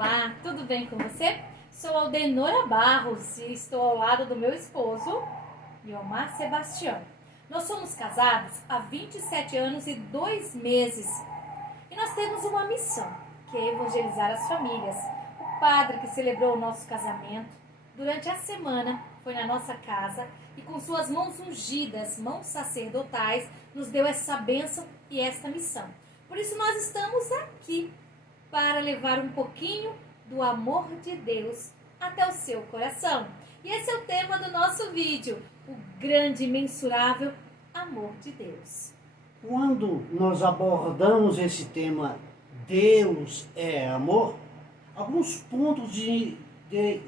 Olá, tudo bem com você? Sou Aldenora Barros e estou ao lado do meu esposo, Guilmar Sebastião. Nós somos casados há 27 anos e 2 meses e nós temos uma missão, que é evangelizar as famílias. O padre que celebrou o nosso casamento durante a semana foi na nossa casa e com suas mãos ungidas, mãos sacerdotais, nos deu essa bênção e esta missão. Por isso nós estamos aqui para levar um pouquinho do amor de Deus até o seu coração. E esse é o tema do nosso vídeo, o grande e imensurável amor de Deus. Quando nós abordamos esse tema, Deus é amor, alguns pontos de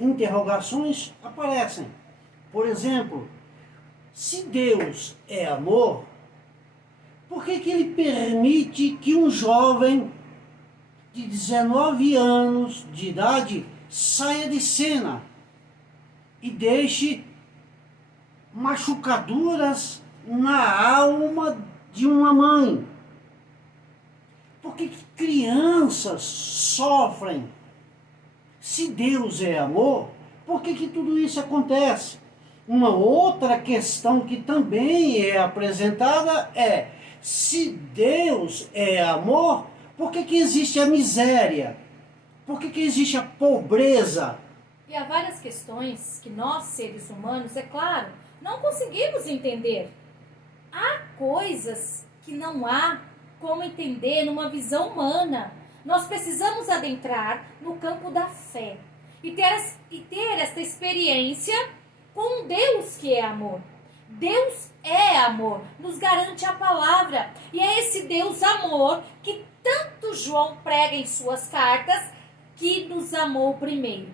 interrogações aparecem. Por exemplo, se Deus é amor, por que Ele permite que um jovem de 19 anos de idade saia de cena e deixe machucaduras na alma de uma mãe? Por que crianças sofrem? Se Deus é amor, por que tudo isso acontece? Uma outra questão que também é apresentada é: se Deus é amor, por que existe a miséria? Por que existe a pobreza? E há várias questões que nós, seres humanos, é claro, não conseguimos entender. Há coisas que não há como entender numa visão humana. Nós precisamos adentrar no campo da fé e ter esta experiência com um Deus que é amor. Deus é amor, nos garante a palavra. E é esse Deus amor que tanto João prega em suas cartas, que nos amou primeiro.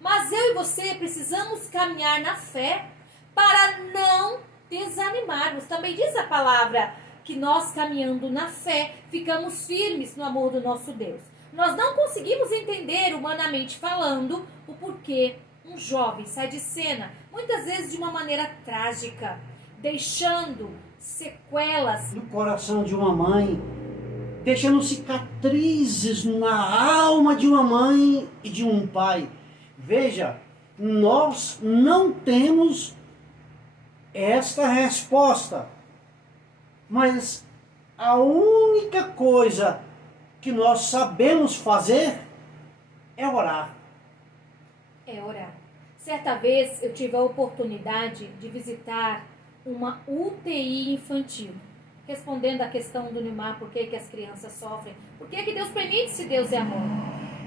Mas eu e você precisamos caminhar na fé para não desanimarmos. Também diz a palavra que nós, caminhando na fé, ficamos firmes no amor do nosso Deus. Nós não conseguimos entender, humanamente falando, o porquê um jovem sai de cena, muitas vezes de uma maneira trágica, deixando sequelas no coração de uma mãe, deixando cicatrizes na alma de uma mãe e de um pai. Veja, nós não temos esta resposta, mas a única coisa que nós sabemos fazer é orar. É orar. Certa vez eu tive a oportunidade de visitar uma UTI infantil, respondendo à questão do Nilmar, por que as crianças sofrem, por que Deus permite se Deus é amor.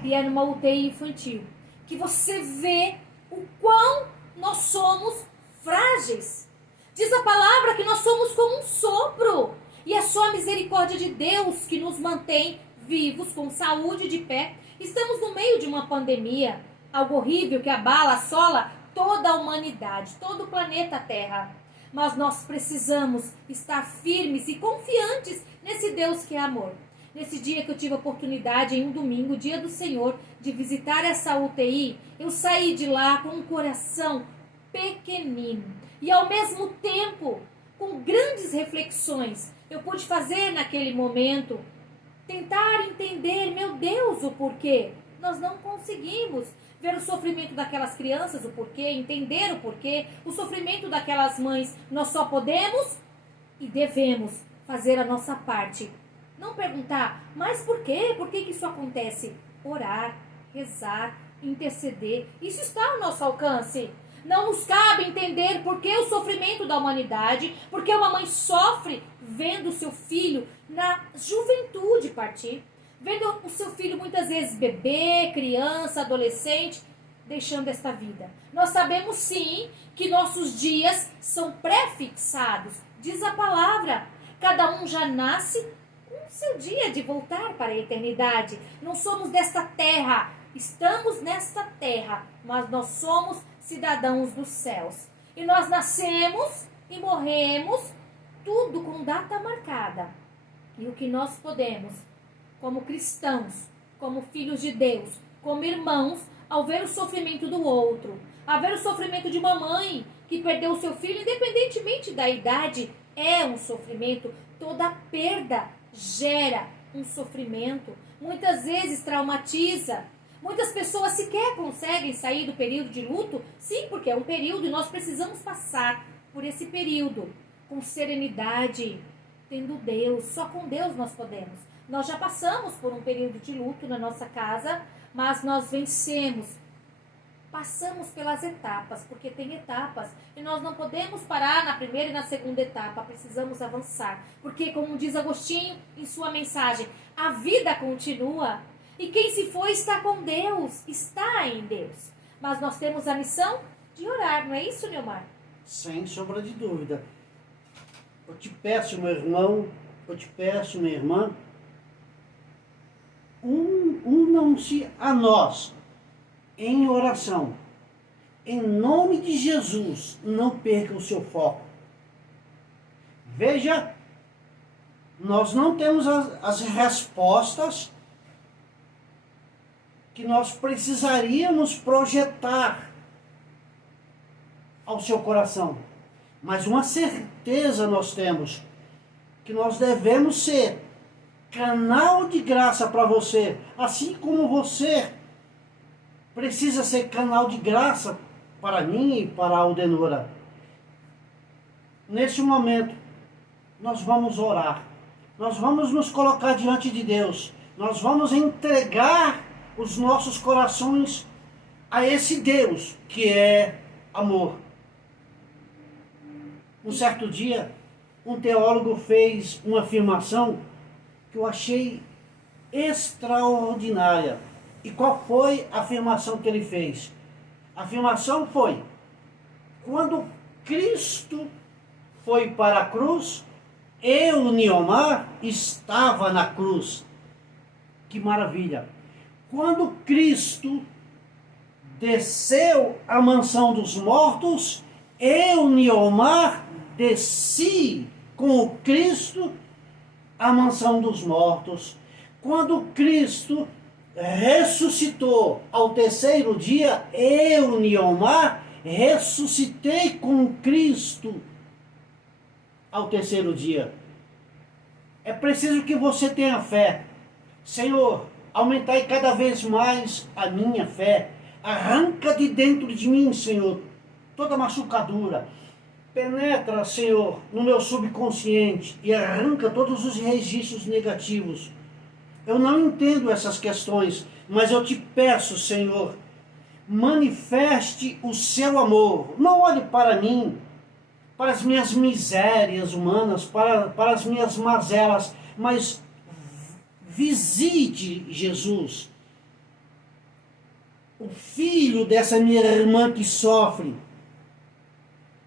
E é numa UTI infantil que você vê o quão nós somos frágeis. Diz a palavra que nós somos como um sopro, e é só a misericórdia de Deus que nos mantém vivos, com saúde, de pé. Estamos no meio de uma pandemia, algo horrível que abala, assola toda a humanidade, todo o planeta Terra. Mas nós precisamos estar firmes e confiantes nesse Deus que é amor. Nesse dia que eu tive a oportunidade, em um domingo, dia do Senhor, de visitar essa UTI, eu saí de lá com um coração pequenino e ao mesmo tempo com grandes reflexões. Eu pude fazer naquele momento, tentar entender, meu Deus, o porquê. Nós não conseguimos ver o sofrimento daquelas crianças, o porquê, entender o porquê, o sofrimento daquelas mães. Nós só podemos e devemos fazer a nossa parte. Não perguntar, mas por quê? Por que isso acontece? Orar, rezar, interceder. Isso está ao nosso alcance. Não nos cabe entender por que o sofrimento da humanidade, porque uma mãe sofre vendo o seu filho na juventude partir, vendo o seu filho muitas vezes bebê, criança, adolescente, deixando esta vida. Nós sabemos sim que nossos dias são pré-fixados. Diz a palavra, cada um já nasce com o seu dia de voltar para a eternidade. Não somos desta terra, estamos nesta terra, mas nós somos cidadãos dos céus. E nós nascemos e morremos, tudo com data marcada. E o que nós podemos, como cristãos, como filhos de Deus, como irmãos, ao ver o sofrimento do outro, a ver o sofrimento de uma mãe que perdeu o seu filho, independentemente da idade, é um sofrimento. Toda perda gera um sofrimento. Muitas vezes traumatiza. Muitas pessoas sequer conseguem sair do período de luto, sim, porque é um período e nós precisamos passar por esse período com serenidade, tendo Deus. Só com Deus nós podemos. Nós já passamos por um período de luto na nossa casa, mas nós vencemos. Passamos pelas etapas, porque tem etapas, e nós não podemos parar na primeira e na segunda etapa, precisamos avançar, porque como diz Agostinho em sua mensagem, a vida continua, e quem se foi está com Deus, está em Deus, mas nós temos a missão de orar, não é isso, Neomar? Sem sombra de dúvida. Eu te peço, meu irmão, eu te peço, minha irmã, unam-se a nós em oração. Em nome de Jesus, não perca o seu foco. Veja, nós não temos as respostas que nós precisaríamos projetar ao seu coração. Mas uma certeza nós temos, que nós devemos ser canal de graça para você, assim como você precisa ser canal de graça para mim e para a Aldenora. Nesse momento, nós vamos orar. Nós vamos nos colocar diante de Deus. Nós vamos entregar os nossos corações a esse Deus que é amor. Um certo dia, um teólogo fez uma afirmação que eu achei extraordinária. E qual foi a afirmação que ele fez? A afirmação foi: quando Cristo foi para a cruz, eu, Neomar, estava na cruz. Que maravilha! Quando Cristo desceu à mansão dos mortos, eu, Neomar, desci com o Cristo à mansão dos mortos. Quando Cristo ressuscitou ao terceiro dia, eu, Neomar, ressuscitei com Cristo ao terceiro dia. É preciso que você tenha fé. Senhor, aumentai cada vez mais a minha fé. Arranca de dentro de mim, Senhor, toda machucadura. Penetra, Senhor, no meu subconsciente e arranca todos os registros negativos. Eu não entendo essas questões, mas eu te peço, Senhor, manifeste o seu amor. Não olhe para mim, para as minhas misérias humanas, para as minhas mazelas, mas visite Jesus, o filho dessa minha irmã que sofre.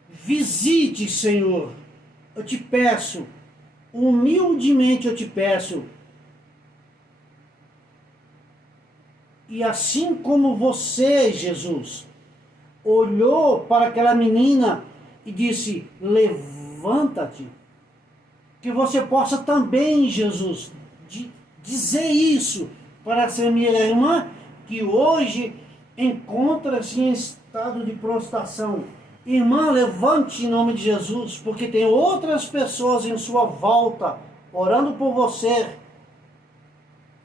Visite, Senhor, eu te peço, humildemente eu te peço. E assim como você, Jesus, olhou para aquela menina e disse: levanta-te, que você possa também, Jesus, dizer isso para essa minha irmã que hoje encontra-se em estado de prostração. Irmã, levante em nome de Jesus, porque tem outras pessoas em sua volta orando por você,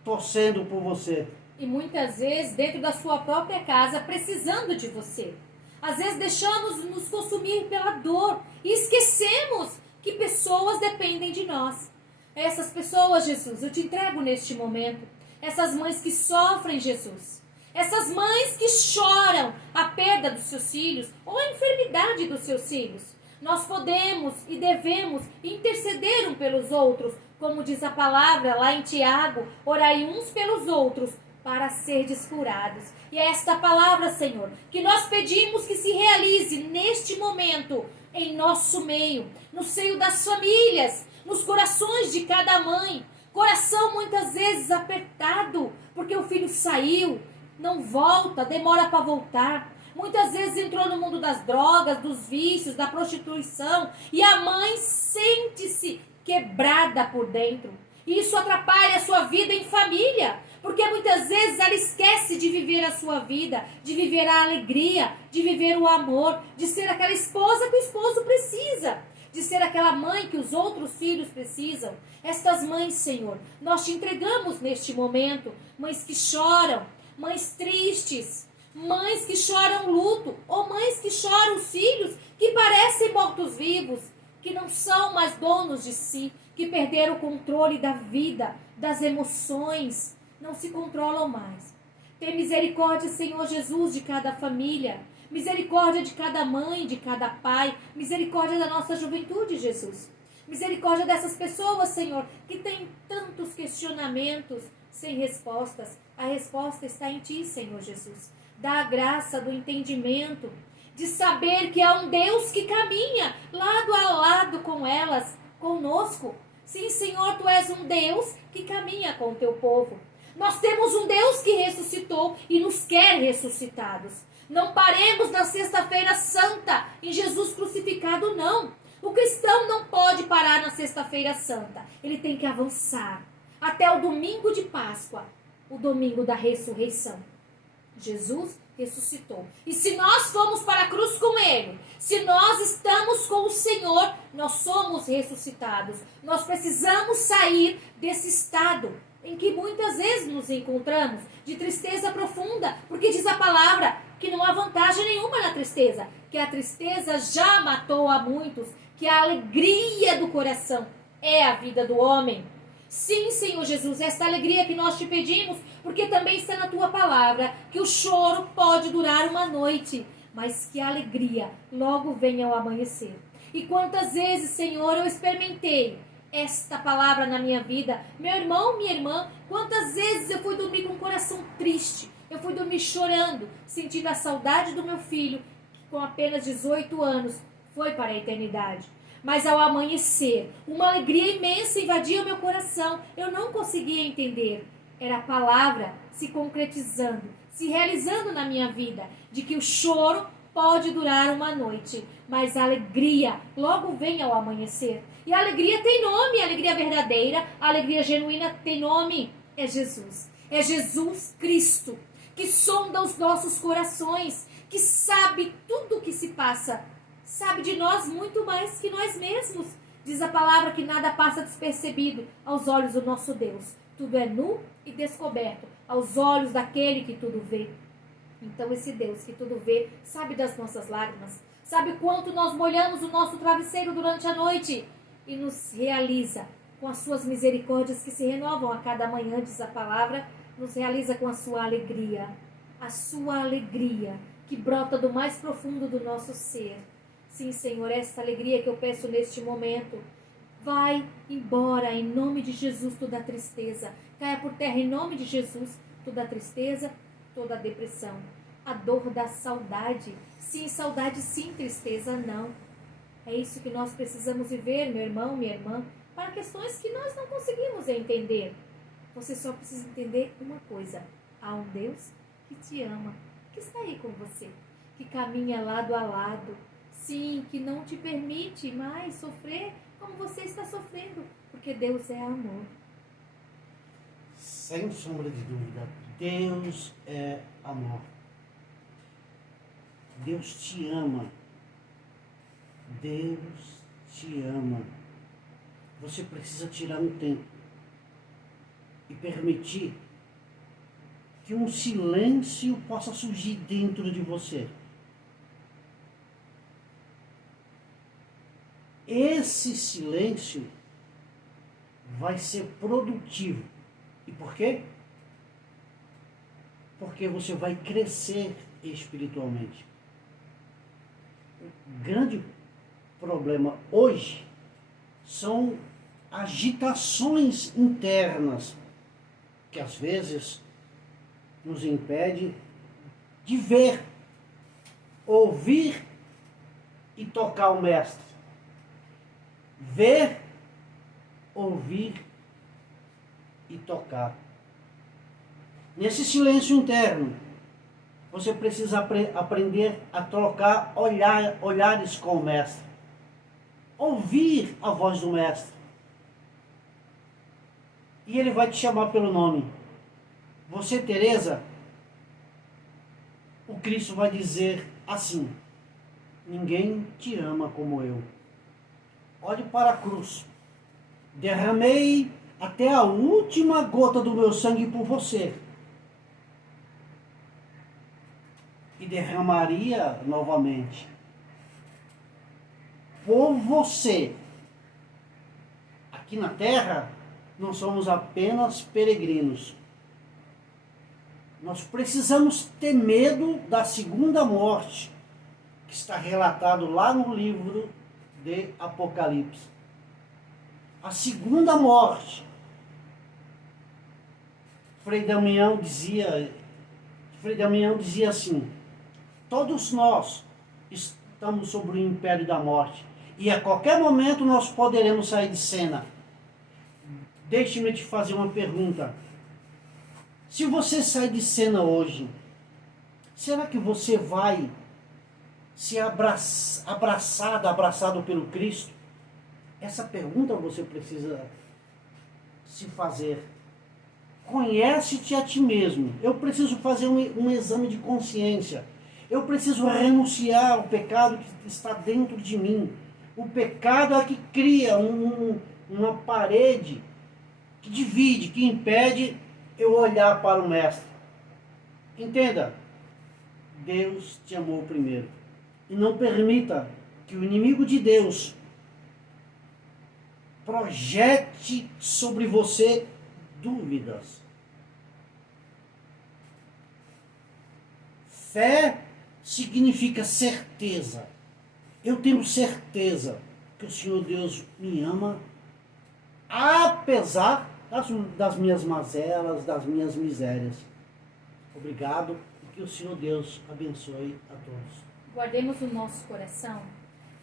torcendo por você. E muitas vezes dentro da sua própria casa, precisando de você. Às vezes deixamos nos consumir pela dor e esquecemos que pessoas dependem de nós. Essas pessoas, Jesus, eu te entrego neste momento. Essas mães que sofrem, Jesus. Essas mães que choram a perda dos seus filhos ou a enfermidade dos seus filhos. Nós podemos e devemos interceder uns pelos outros, como diz a palavra lá em Tiago, orai uns pelos outros, para serdes curados. E é esta palavra, Senhor, que nós pedimos que se realize neste momento, em nosso meio, no seio das famílias, nos corações de cada mãe. Coração muitas vezes apertado, porque o filho saiu, não volta, demora para voltar. Muitas vezes entrou no mundo das drogas, dos vícios, da prostituição, e a mãe sente-se quebrada por dentro. E isso atrapalha a sua vida em família, porque muitas vezes ela esquece de viver a sua vida, de viver a alegria, de viver o amor, de ser aquela esposa que o esposo precisa, de ser aquela mãe que os outros filhos precisam. Estas mães, Senhor, nós te entregamos neste momento, mães que choram, mães tristes, mães que choram luto, ou mães que choram os filhos que parecem mortos-vivos, que não são mais donos de si, que perderam o controle da vida, das emoções, não se controlam mais. Tem misericórdia, Senhor Jesus, de cada família, misericórdia de cada mãe, de cada pai, misericórdia da nossa juventude, Jesus. Misericórdia dessas pessoas, Senhor, que têm tantos questionamentos sem respostas. A resposta está em Ti, Senhor Jesus. Dá a graça do entendimento, de saber que há um Deus que caminha lado a lado com elas, conosco. Sim, Senhor, Tu és um Deus que caminha com o Teu povo. Nós temos um Deus que ressuscitou e nos quer ressuscitados. Não paremos na Sexta-feira Santa, em Jesus crucificado, não. O cristão não pode parar na Sexta-feira Santa. Ele tem que avançar até o domingo de Páscoa, o domingo da ressurreição. Jesus ressuscitou. E se nós formos para a cruz com Ele, se nós estamos com o Senhor, nós somos ressuscitados. Nós precisamos sair desse estado em que muitas vezes nos encontramos, de tristeza profunda, porque diz a palavra que não há vantagem nenhuma na tristeza, que a tristeza já matou a muitos, que a alegria do coração é a vida do homem. Sim, Senhor Jesus, esta alegria que nós te pedimos, porque também está na tua palavra, que o choro pode durar uma noite, mas que a alegria logo venha ao amanhecer. E quantas vezes, Senhor, eu experimentei esta palavra na minha vida, meu irmão, minha irmã, quantas vezes eu fui dormir com o coração triste, eu fui dormir chorando, sentindo a saudade do meu filho, que com apenas 18 anos foi para a eternidade. Mas ao amanhecer, uma alegria imensa invadia o meu coração. Eu não conseguia entender. Era a palavra se concretizando, se realizando na minha vida, de que o choro pode durar uma noite, mas a alegria logo vem ao amanhecer. E a alegria tem nome, a alegria verdadeira, a alegria genuína tem nome. É Jesus. É Jesus Cristo, que sonda os nossos corações, que sabe tudo o que se passa. Sabe de nós muito mais que nós mesmos. Diz a palavra que nada passa despercebido aos olhos do nosso Deus. Tudo é nu e descoberto aos olhos daquele que tudo vê. Então esse Deus que tudo vê sabe das nossas lágrimas, sabe quanto nós molhamos o nosso travesseiro durante a noite e nos realiza com as suas misericórdias que se renovam a cada manhã, diz a palavra, nos realiza com a sua alegria que brota do mais profundo do nosso ser. Sim, Senhor, esta alegria que eu peço neste momento, vai embora em nome de Jesus toda a tristeza, caia por terra em nome de Jesus toda a tristeza, toda a depressão, a dor da saudade. Sim, saudade sim, tristeza não. É isso que nós precisamos viver, meu irmão, minha irmã, para questões que nós não conseguimos entender. Você só precisa entender uma coisa: há um Deus que te ama, que está aí com você, que caminha lado a lado. Sim, que não te permite mais sofrer como você está sofrendo, porque Deus é amor. Sem sombra de dúvida, Deus é amor. Deus te ama. Deus te ama. Você precisa tirar um tempo e permitir que um silêncio possa surgir dentro de você. Esse silêncio vai ser produtivo. E por quê? Porque você vai crescer espiritualmente. O grande problema hoje são agitações internas que às vezes nos impede de ver, ouvir e tocar o Mestre. Ver, ouvir e tocar. Nesse silêncio interno, você precisa aprender a trocar olhares com o Mestre. Ouvir a voz do Mestre. E ele vai te chamar pelo nome. Você, Teresa, o Cristo vai dizer assim: ninguém te ama como eu. Olhe para a cruz. Derramei até a última gota do meu sangue por você. e derramaria novamente. Por você, aqui na terra, não somos apenas peregrinos. Nós precisamos ter medo da segunda morte, que está relatado lá no livro de Apocalipse. A segunda morte. Frei Damião dizia assim: todos nós estamos sobre o império da morte e a qualquer momento nós poderemos sair de cena. Deixe-me te fazer uma pergunta. Se você sair de cena hoje, será que você vai ser abraçado pelo Cristo? Essa pergunta você precisa se fazer. Conhece-te a ti mesmo. Eu preciso fazer um exame de consciência. Eu preciso renunciar ao pecado que está dentro de mim. O pecado é que cria uma parede que divide, que impede eu olhar para o Mestre. Entenda, Deus te amou primeiro. E não permita que o inimigo de Deus projete sobre você dúvidas. Fé significa certeza. Eu tenho certeza que o Senhor Deus me ama, apesar das minhas mazelas, das minhas misérias. Obrigado e que o Senhor Deus abençoe a todos. Guardemos no nosso coração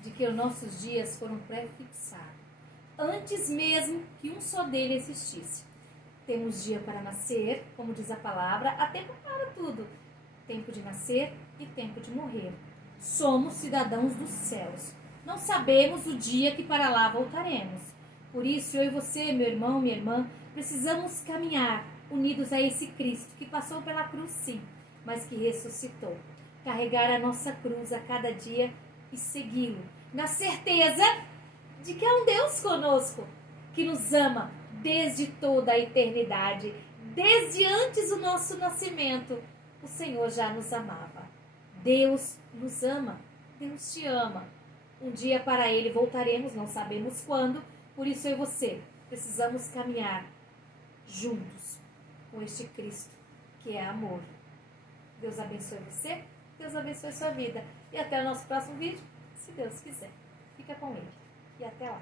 de que os nossos dias foram pré-fixados, antes mesmo que um só dele existisse. Temos dia para nascer, como diz a palavra, há tempo para tudo. Tempo de nascer e tempo de morrer. Somos cidadãos dos céus. Não sabemos o dia que para lá voltaremos. Por isso, eu e você, meu irmão, minha irmã, precisamos caminhar unidos a esse Cristo que passou pela cruz, sim, mas que ressuscitou. Carregar a nossa cruz a cada dia e segui-lo, na certeza de que há um Deus conosco, que nos ama desde toda a eternidade, desde antes do nosso nascimento. O Senhor já nos amava. Deus nos ama, Deus te ama. Um dia para Ele voltaremos, não sabemos quando, por isso eu e você precisamos caminhar juntos com este Cristo que é amor. Deus abençoe você, Deus abençoe sua vida. E até o nosso próximo vídeo, se Deus quiser. Fica com Ele. E até lá.